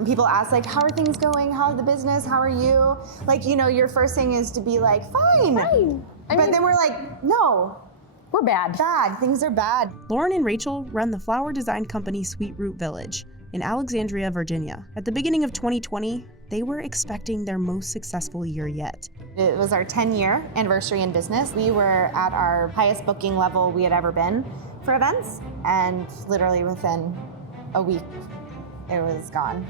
When people ask like, how are things going? How's the business? How are you? Like, you know, your first thing is to be like, fine. But then we're like, no. We're bad. Bad, things are bad. Lauren and Rachel run the flower design company Sweet Root Village in Alexandria, Virginia. At the beginning of 2020, they were expecting their most successful year yet. It was our 10-year anniversary in business. We were at our highest booking level we had ever been for events, and literally within a week, it was gone.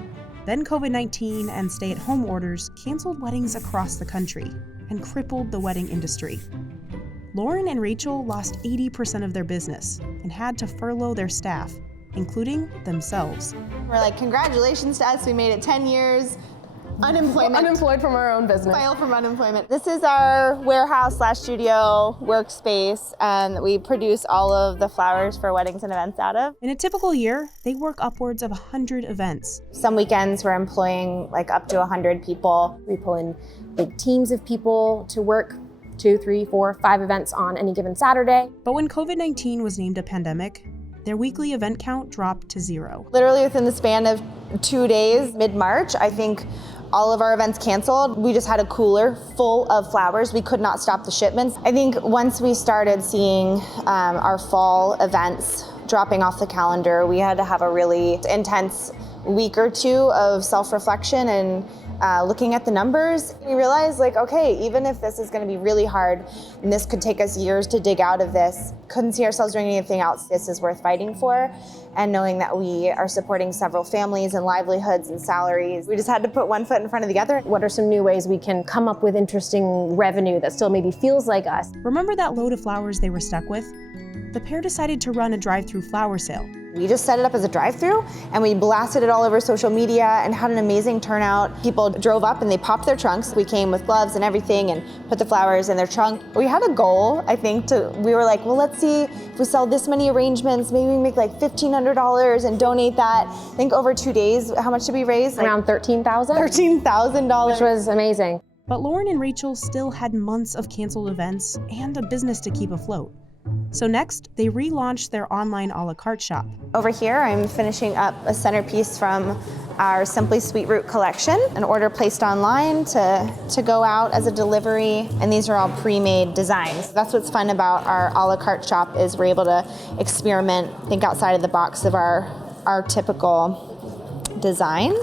Then COVID-19 and stay-at-home orders canceled weddings across the country and crippled the wedding industry. Lauren and Rachel lost 80% of their business and had to furlough their staff, including themselves. We're like, congratulations to us, we made it 10 years. Unemployment. Unemployed from our own business. File from unemployment. This is our warehouse/studio workspace, and we produce all of the flowers for weddings and events out of. In a typical year, they work upwards of 100 events. Some weekends we're employing like up to 100 people. We pull in big teams of people to work 2, 3, 4, 5 events on any given Saturday. But when COVID-19 was named a pandemic, their weekly event count dropped to 0. Literally within the span of 2 days, mid-March, I think all of our events canceled. We just had a cooler full of flowers. We could not stop the shipments. I think once we started seeing our fall events dropping off the calendar, we had to have a really intense week or two of self-reflection and looking at the numbers. We realized like, okay, even if this is gonna be really hard and this could take us years to dig out of this, couldn't see ourselves doing anything else. This is worth fighting for. And knowing that we are supporting several families and livelihoods and salaries, we just had to put one foot in front of the other. What are some new ways we can come up with interesting revenue that still maybe feels like us? Remember that load of flowers they were stuck with? The pair decided to run a drive-through flower sale. We just set it up as a drive-through and we blasted it all over social media and had an amazing turnout. People drove up and they popped their trunks. We came with gloves and everything and put the flowers in their trunk. We had a goal, I think, we were like, well, let's see if we sell this many arrangements, maybe we make like $1,500 and donate that. I think over 2 days, how much did we raise? Around $13,000? $13,000. Which was amazing. But Lauren and Rachel still had months of canceled events and a business to keep afloat. So next, they relaunched their online a la carte shop. Over here, I'm finishing up a centerpiece from our Simply Sweet Root collection, an order placed online to go out as a delivery, and these are all pre-made designs. That's what's fun about our a la carte shop is we're able to experiment, think outside of the box of our typical designs.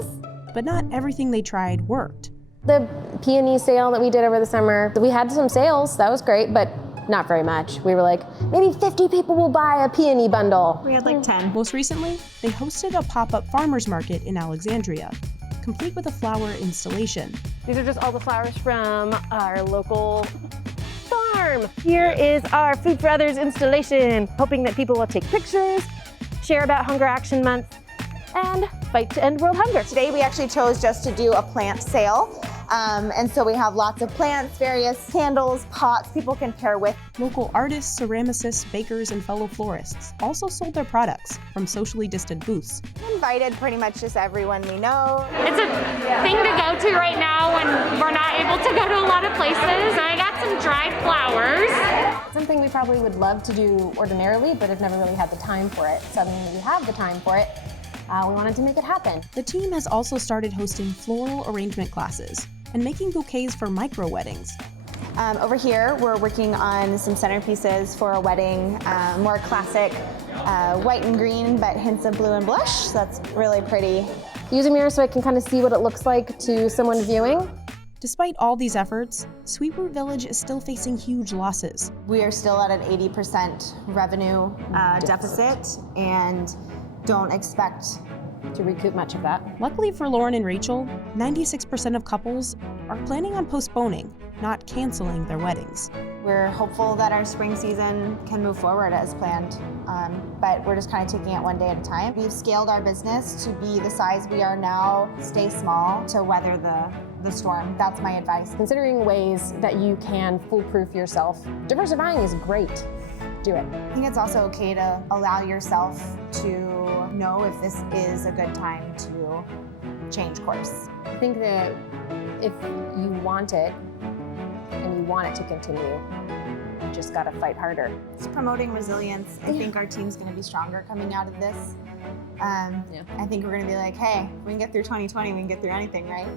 But not everything they tried worked. The peony sale that we did over the summer, we had some sales, that was great, but not very much. We were like, maybe 50 people will buy a peony bundle. We had like 10. Most recently, they hosted a pop-up farmer's market in Alexandria, complete with a flower installation. These are just all the flowers from our local farm. Here is our Food for Others installation, hoping that people will take pictures, share about Hunger Action Month, and fight to end world hunger. Today we actually chose just to do a plant sale. And so we have lots of plants, various candles, pots people can pair with. Local artists, ceramicists, bakers, and fellow florists also sold their products from socially distant booths. We invited pretty much just everyone we know. It's a thing to go to right now when we're not able to go to a lot of places. I got some dried flowers. Something we probably would love to do ordinarily, but have never really had the time for it. Suddenly we have the time for it. We wanted to make it happen. The team has also started hosting floral arrangement classes and making bouquets for micro weddings. Over here, we're working on some centerpieces for a wedding, more classic white and green, but hints of blue and blush. So that's really pretty. Use a mirror so I can kind of see what it looks like to someone viewing. Despite all these efforts, Sweet Root Village is still facing huge losses. We are still at an 80% revenue deficit and don't expect to recoup much of that. Luckily for Lauren and Rachel, 96% of couples are planning on postponing, not canceling their weddings. We're hopeful that our spring season can move forward as planned, but we're just kind of taking it one day at a time. We've scaled our business to be the size we are now, stay small to weather the storm. That's my advice. Considering ways that you can foolproof yourself, diversifying is great. Do it. I think it's also okay to allow yourself to know if this is a good time to change course. I think that if you want it and you want it to continue, you just gotta fight harder. It's promoting resilience. I think our team's gonna be stronger coming out of this. I think we're gonna be like, hey, we can get through 2020, we can get through anything, right?